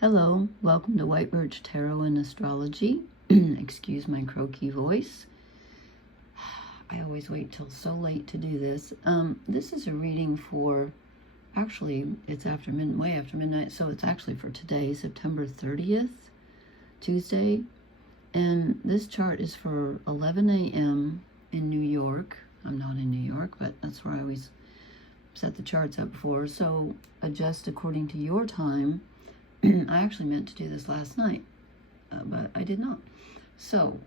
Hello, welcome to White Birch Tarot and Astrology. Excuse my croaky voice. I always wait till so late to do this. This is a reading for, actually, it's way after midnight, so it's actually for today, September 30th, Tuesday. And this chart is for 11 a.m. in New York. I'm not in New York, but that's where I always set the charts up for. So adjust according to your time. I actually meant to do this last night, but I did not. So,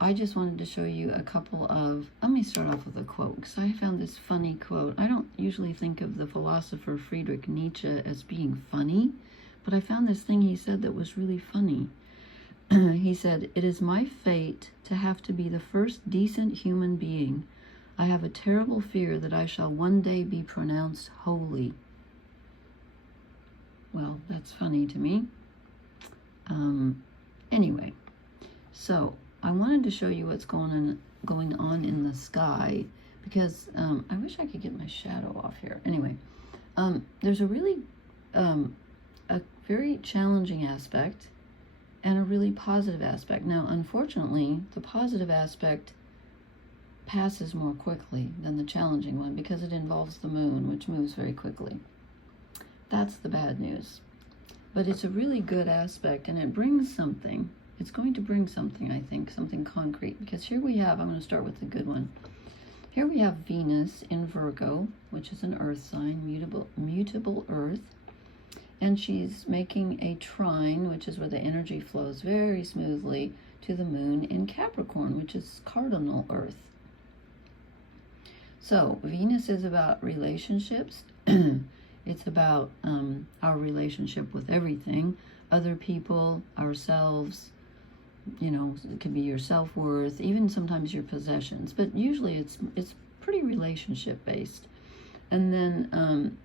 I just wanted to show you a couple of, let me start off with a quote, because I found this funny quote. I don't usually think of the philosopher Friedrich Nietzsche as being funny, but I found this thing he said that was really funny. He said, "It is my fate to have to be the first decent human being. I have a terrible fear that I shall one day be pronounced holy." Well, that's funny to me. Anyway, so I wanted to show you what's going on in the sky, because I wish I could get my shadow off here. Anyway, there's a really a very challenging aspect and a really positive aspect. Now, unfortunately, the positive aspect passes more quickly than the challenging one because it involves the moon, which moves very quickly. That's the bad news. But it's a really good aspect, and it brings something. It's going to bring something, I think, something concrete. Because here we have, I'm going to start with the good one. Here we have Venus in Virgo, which is an earth sign, mutable earth. And she's making a trine, which is where the energy flows very smoothly, to the moon in Capricorn, which is cardinal earth. So Venus is about relationships. It's about our relationship with everything, other people, ourselves, it could be your self-worth, even sometimes your possessions, but usually it's pretty relationship based. And then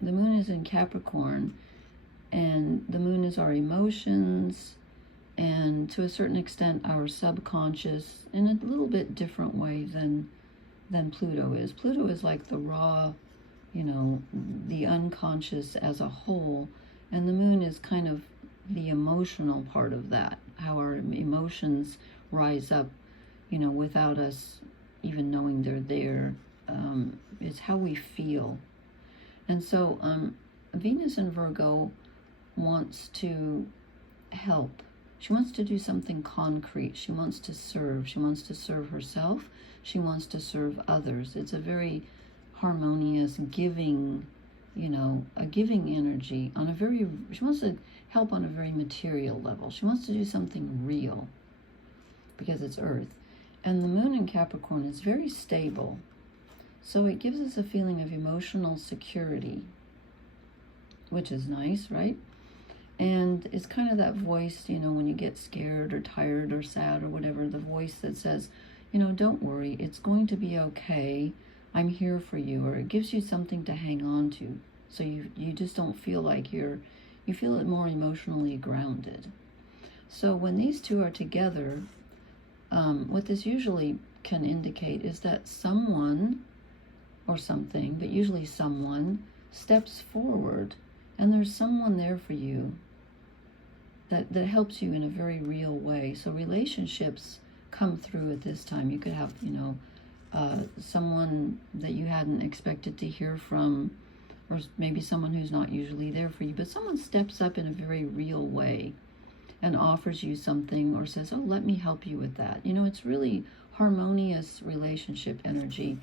the moon is in Capricorn, and the moon is our emotions, and to a certain extent our subconscious, in a little bit different way than Pluto is. Pluto is like the raw, the unconscious as a whole, and the moon is kind of the emotional part of that, how our emotions rise up, without us even knowing they're there. It's how we feel. And so Venus in Virgo wants to help. She wants to do something concrete. She wants to serve. She wants to serve herself. She wants to serve others. It's a very harmonious, giving, a giving energy she wants to help on a very material level. She wants to do something real because it's Earth. And the moon in Capricorn is very stable. So it gives us a feeling of emotional security, which is nice, right? And it's kind of that voice, when you get scared or tired or sad or whatever, the voice that says, don't worry, it's going to be okay. I'm here for you. Or it gives you something to hang on to. So you just don't feel like you feel it more emotionally grounded. So when these two are together, what this usually can indicate is that someone or something, but usually someone, steps forward, and there's someone there for you that helps you in a very real way. So relationships come through at this time. You could have, someone that you hadn't expected to hear from, or maybe someone who's not usually there for you, but someone steps up in a very real way and offers you something or says, oh, let me help you with that. It's really harmonious relationship energy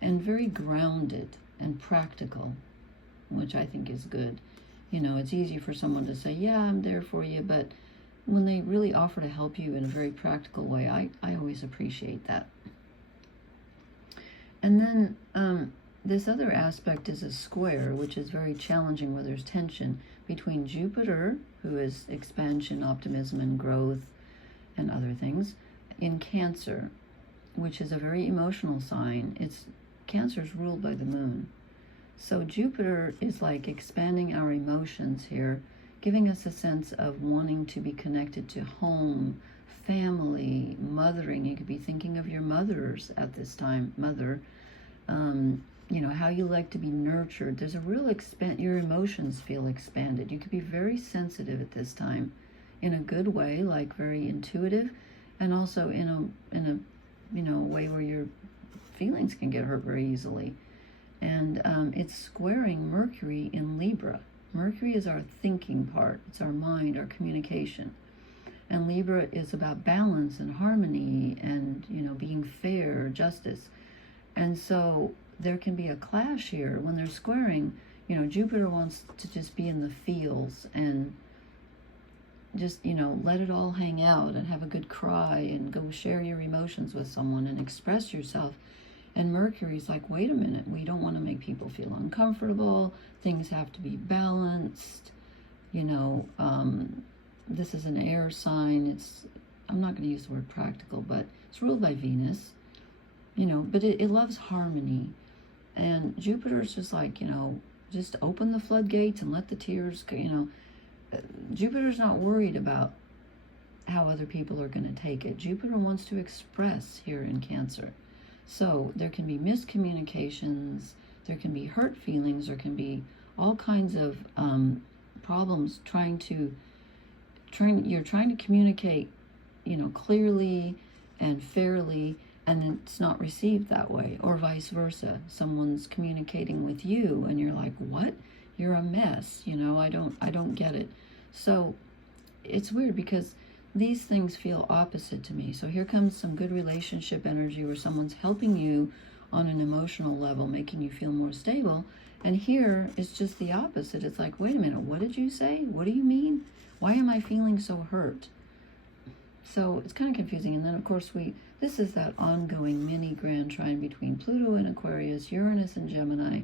and very grounded and practical, which I think is good. It's easy for someone to say, yeah, I'm there for you, but when they really offer to help you in a very practical way, I always appreciate that. And then this other aspect is a square, which is very challenging, where there's tension between Jupiter, who is expansion, optimism, and growth, and other things, in Cancer, which is a very emotional sign. Cancer is ruled by the moon. So Jupiter is like expanding our emotions here, giving us a sense of wanting to be connected to home, family, mothering. You could be thinking of your mothers at this time, mother. how you like to be nurtured. There's a real your emotions feel expanded. You could be very sensitive at this time in a good way, like very intuitive, and also in a way where your feelings can get hurt very easily. And it's squaring Mercury in Libra. Mercury is our thinking part. It's our mind, our communication. And Libra is about balance and harmony and, being fair, justice. And so there can be a clash here when they're squaring. Jupiter wants to just be in the feels and just, let it all hang out and have a good cry and go share your emotions with someone and express yourself. And Mercury's like, wait a minute, we don't want to make people feel uncomfortable. Things have to be balanced. This is an air sign. I'm not going to use the word practical, but it's ruled by Venus, but it loves harmony. And Jupiter's just like, just open the floodgates and let the tears, Jupiter's not worried about how other people are going to take it. Jupiter wants to express here in Cancer. So there can be miscommunications, there can be hurt feelings, there can be all kinds of problems you're trying to communicate, clearly and fairly, and it's not received that way, or vice versa. Someone's communicating with you and you're like, what? You're a mess, I don't get it. So it's weird because these things feel opposite to me. So here comes some good relationship energy where someone's helping you on an emotional level, making you feel more stable. And here it's just the opposite. It's like, wait a minute, what did you say? What do you mean? Why am I feeling so hurt? So it's kind of confusing. And then, of course, this is that ongoing mini grand trine between Pluto and Aquarius, Uranus and Gemini.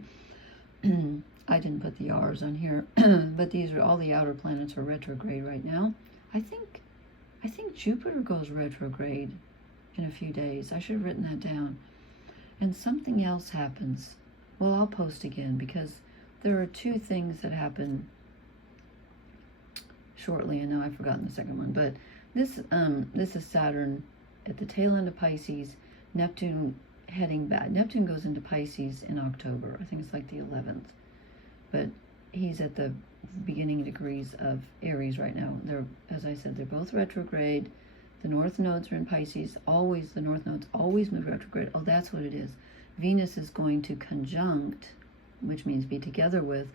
I didn't put the R's on here, but these are all the outer planets are retrograde right now. I think Jupiter goes retrograde in a few days. I should have written that down. And something else happens. Well, I'll post again because there are two things that happen shortly. I know I've forgotten the second one, but this is Saturn at the tail end of Pisces, Neptune heading back. Neptune goes into Pisces in October. I think it's like the 11th. But he's at the beginning degrees of Aries right now. As I said, they're both retrograde. The north nodes are in Pisces. The north nodes always move retrograde. Oh, that's what it is. Venus is going to conjunct, which means be together with,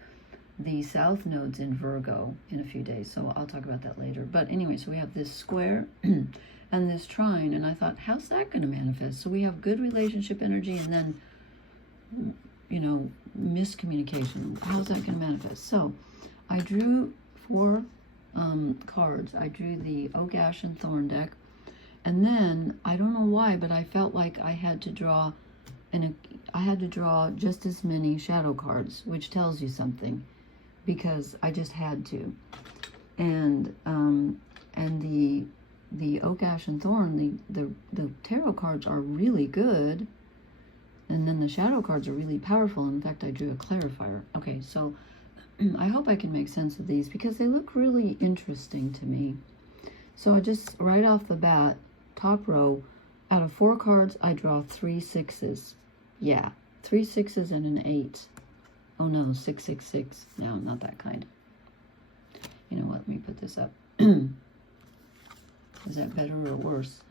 the south nodes in Virgo in a few days. So I'll talk about that later. But anyway, so we have this square and this trine. And I thought, how's that going to manifest? So we have good relationship energy and then, miscommunication. How's that going to manifest? So I drew 4 cards. I drew the Oak, Ash, and Thorn deck. And then, I don't know why, but I felt like I had to draw just as many shadow cards, which tells you something, because I just had to. And the Oak, Ash, and Thorn, the tarot cards are really good, and then the shadow cards are really powerful. In fact, I drew a clarifier. Okay, so I hope I can make sense of these because they look really interesting to me. So I just, right off the bat, top row, out of 4 cards, I draw 3 6s. Yeah, 3 6s and an 8. Oh no, 666. No, not that kind. You know what, let me put this up. Is that better or worse?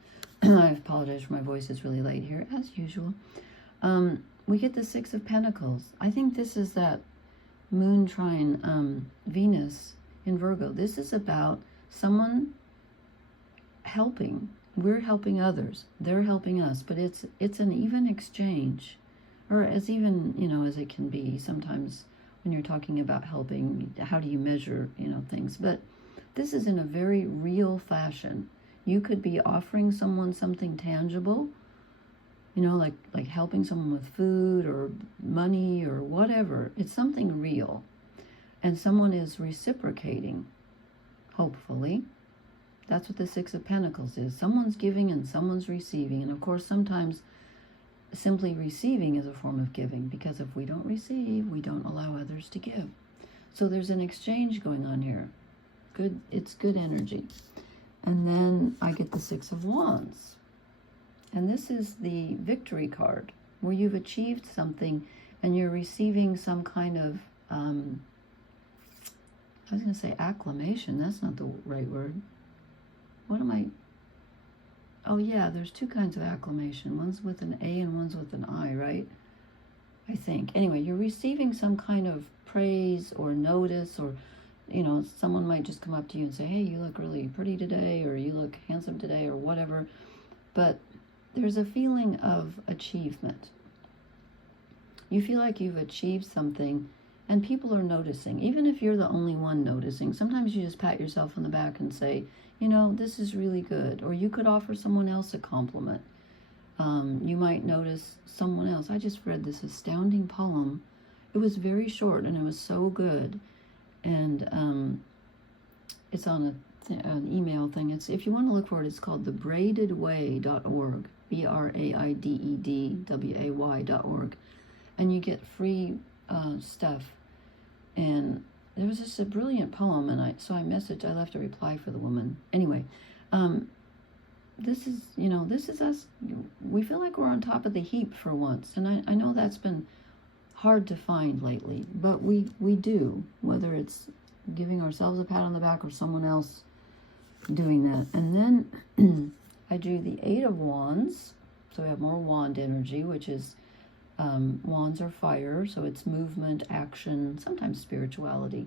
I apologize for my voice, it's really late here, as usual. We get the 6 of Pentacles. I think this is that moon trine Venus in Virgo. This is about someone helping. We're helping others. They're helping us. But it's an even exchange. Or as even, as it can be sometimes when you're talking about helping. How do you measure, things? But this is in a very real fashion. You could be offering someone something tangible, like helping someone with food or money or whatever. It's something real. And someone is reciprocating, hopefully. That's what the 6 of Pentacles is. Someone's giving and someone's receiving. And of course, sometimes simply receiving is a form of giving, because if we don't receive, we don't allow others to give. So there's an exchange going on here. Good, it's good energy. And then I get the 6 of Wands. And this is the victory card, where you've achieved something and you're receiving some kind of, I was going to say acclamation. That's not the right word. What am I? Oh yeah, there's two kinds of acclamation. One's with an A and one's with an I, right? I think. Anyway, you're receiving some kind of praise or notice, or, someone might just come up to you and say, hey, you look really pretty today, or you look handsome today, or whatever. But there's a feeling of achievement. You feel like you've achieved something, and people are noticing. Even if you're the only one noticing, sometimes you just pat yourself on the back and say, this is really good. Or you could offer someone else a compliment. You might notice someone else. I just read this astounding poem. It was very short, and it was so good. And it's on an email thing. If you want to look for it, it's called thebraidedway.org, BRAIDEDWAY.org. And you get free stuff. And there was just a brilliant poem, and I left a reply for the woman. Anyway, this is us. We feel like we're on top of the heap for once. And I know that's been hard to find lately, but we do, whether it's giving ourselves a pat on the back or someone else doing that. And then I drew the Eight of Wands. So we have more wand energy, which is, wands are fire, so it's movement, action, sometimes spirituality,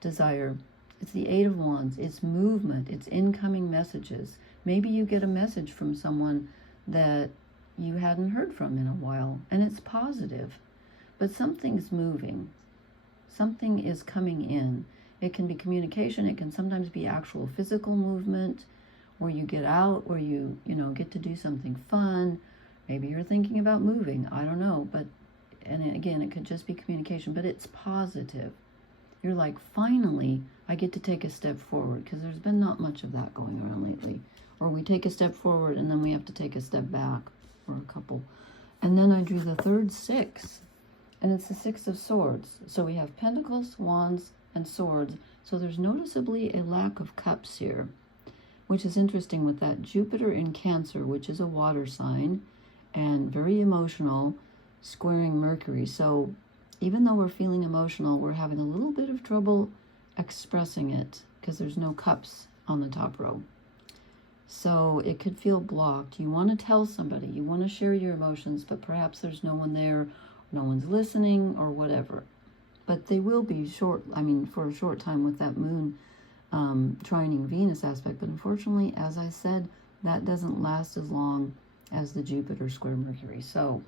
desire. It's the Eight of Wands. It's movement. It's incoming messages. Maybe you get a message from someone that you hadn't heard from in a while, and it's positive. But something's moving. Something is coming in. It can be communication. It can sometimes be actual physical movement, where you get out, where you get to do something fun. Maybe you're thinking about moving. I don't know. And again, it could just be communication, but it's positive. You're like, finally, I get to take a step forward, because there's been not much of that going around lately. Or we take a step forward and then we have to take a step back, or a couple. And then I drew the third six, and it's the Six of Swords. So we have Pentacles, Wands, and Swords. So there's noticeably a lack of cups here, which is interesting with that Jupiter in Cancer, which is a water sign and very emotional, squaring Mercury. So even though we're feeling emotional, we're having a little bit of trouble expressing it because there's no cups on the top row. So it could feel blocked. You want to tell somebody, you want to share your emotions, but perhaps there's no one there, no one's listening, or whatever. But they will be for a short time with that moon trining Venus aspect. But unfortunately, as I said, that doesn't last as long as the Jupiter square Mercury. So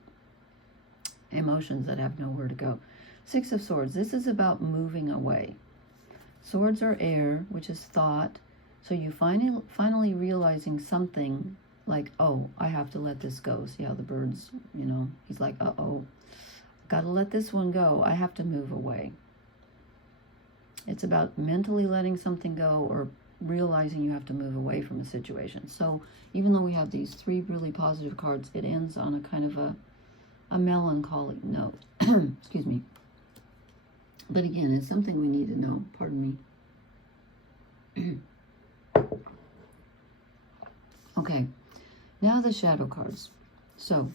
emotions that have nowhere to go. Six of Swords. This is about moving away. Swords are air, which is thought. So you finally realizing something like, oh, I have to let this go. See how the birds, he's like, uh-oh, got to let this one go. I have to move away. It's about mentally letting something go, or realizing you have to move away from a situation. So even though we have these three really positive cards, it ends on a kind of a melancholy note. Excuse me. But again, it's something we need to know. Pardon me. Okay, now the shadow cards. So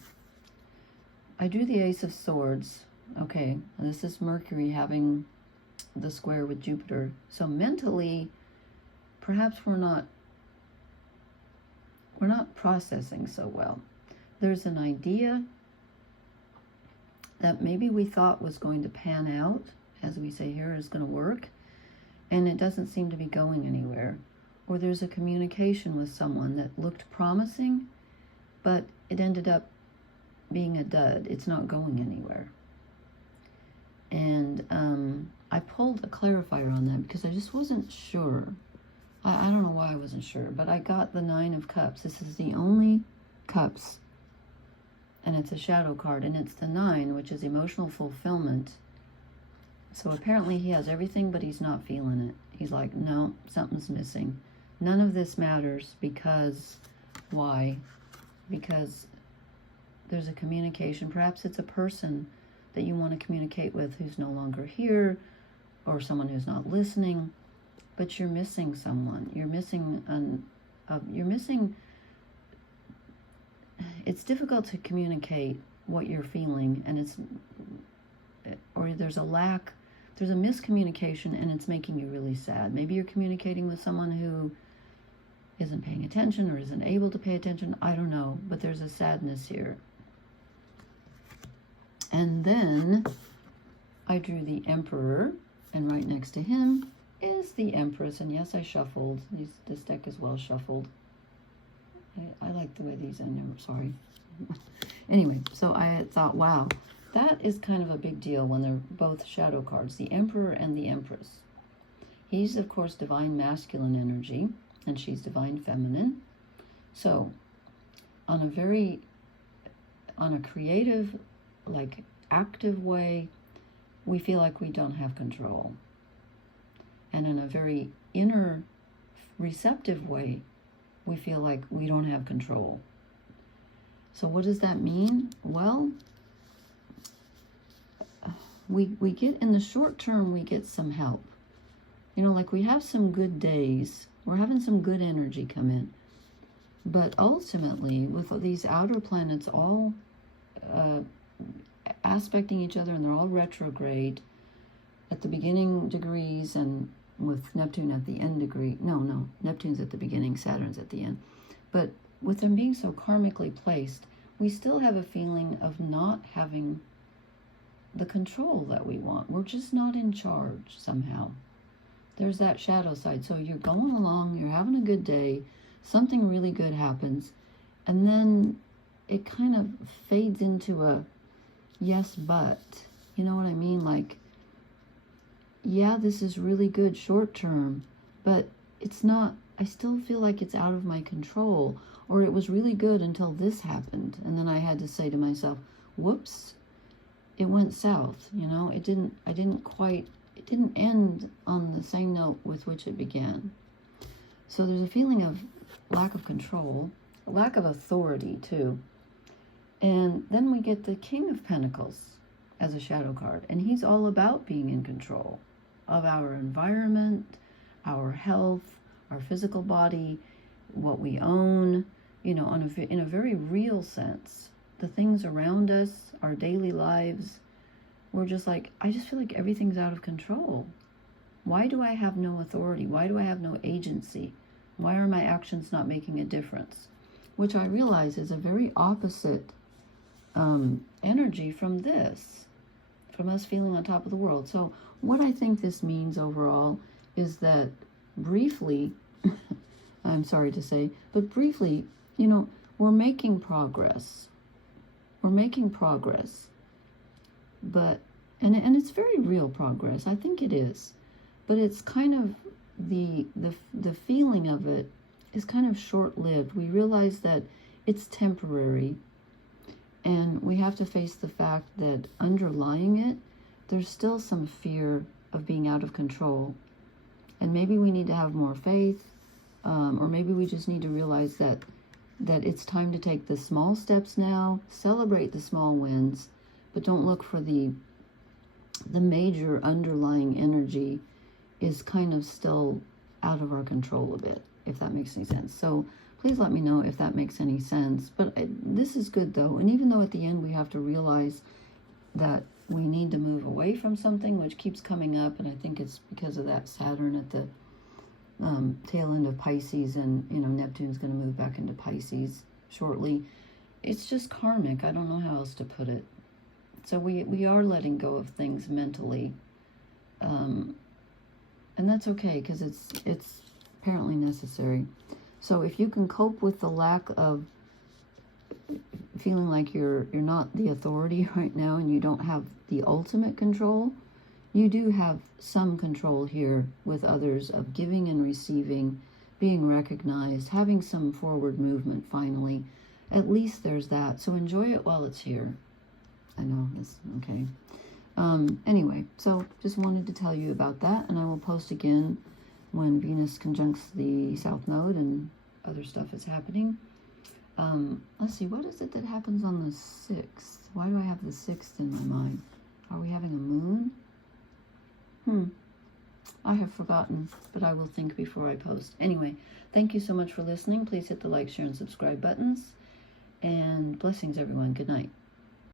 I drew the Ace of Swords. Okay, this is Mercury having the square with Jupiter. So mentally, perhaps we're not processing so well. There's an idea that maybe we thought was going to pan out, as we say here, is going to work, and it doesn't seem to be going anywhere. Or there's a communication with someone that looked promising, but it ended up being a dud. It's not going anywhere. And I pulled a clarifier on that because I just wasn't sure. I don't know why I wasn't sure, but I got the Nine of Cups. This is the only cups, and it's a shadow card, and it's the 9, which is emotional fulfillment. So apparently he has everything, but he's not feeling it. He's like, no, something's missing. None of this matters because, why? Because there's a communication. Perhaps it's a person that you want to communicate with who's no longer here, or someone who's not listening, but you're missing someone. You're missing it's difficult to communicate what you're feeling, and or there's a lack, there's a miscommunication, and it's making you really sad. Maybe you're communicating with someone who isn't paying attention or isn't able to pay attention. I don't know, but there's a sadness here. And then I drew the Emperor, and right next to him is the Empress. And yes, I shuffled. This deck is well shuffled. I like the way these end. Sorry. Anyway, so I thought, wow, that is kind of a big deal when they're both shadow cards, the Emperor and the Empress. He's, of course, divine masculine energy, and she's divine feminine. So, on a creative, like, active way, we feel like we don't have control. And in a very inner, receptive way, we feel like we don't have control. So what does that mean? Well, we get, in the short term, we get some help. You know, like we have some good days. We're having some good energy come in. But ultimately, with these outer planets all aspecting each other, and they're all retrograde at the beginning degrees, and with Neptune at the end degree. No, Neptune's at the beginning, Saturn's at the end. But with them being so karmically placed, we still have a feeling of not having the control that we want. We're just not in charge somehow. There's that shadow side. So you're going along, you're having a good day, something really good happens, and then it kind of fades into a yes, but. You know what I mean? Like, yeah, this is really good short term, but it's not, I still feel like it's out of my control. Or it was really good until this happened. And then I had to say to myself, whoops, it went south. You know, it didn't end on the same note with which it began. So there's a feeling of lack of control, lack of authority too. And then we get the King of Pentacles as a shadow card. And he's all about being in control of our environment, our health, our physical body, what we own, you know, in a very real sense. The things around us, our daily lives, we're just like, I just feel like everything's out of control. Why do I have no authority? Why do I have no agency? Why are my actions not making a difference? Which I realize is a very opposite energy from this, from us feeling on top of the world. So what I think this means overall is that briefly, I'm sorry to say, but briefly, you know, we're making progress. We're making progress. But, and it's very real progress. I think it is. But it's kind of, the feeling of it is kind of short-lived. We realize that it's temporary. And we have to face the fact that underlying it, there's still some fear of being out of control. And maybe we need to have more faith, or maybe we just need to realize that it's time to take the small steps now, celebrate the small wins, but don't look for the major underlying energy is kind of still out of our control a bit, if that makes any sense. So please let me know if that makes any sense. But this is good though. And even though at the end we have to realize that we need to move away from something, which keeps coming up, and I think it's because of that Saturn at the tail end of Pisces, and you know, Neptune's going to move back into Pisces shortly. It's just karmic. I don't know how else to put it. So we are letting go of things mentally, and that's okay, because it's apparently necessary. So if you can cope with the lack of feeling like you're not the authority right now, and you don't have the ultimate control, you do have some control here with others of giving and receiving, being recognized, having some forward movement finally. At least there's that. So enjoy it while it's here. I know this, okay. Anyway, so just wanted to tell you about that, and I will post again when Venus conjuncts the South Node and other stuff is happening. Let's see, what is it that happens on the 6th? Why do I have the 6th in my mind? Are we having a moon? I have forgotten, but I will think before I post. Anyway, thank you so much for listening. Please hit the like, share, and subscribe buttons. And blessings, everyone. Good night.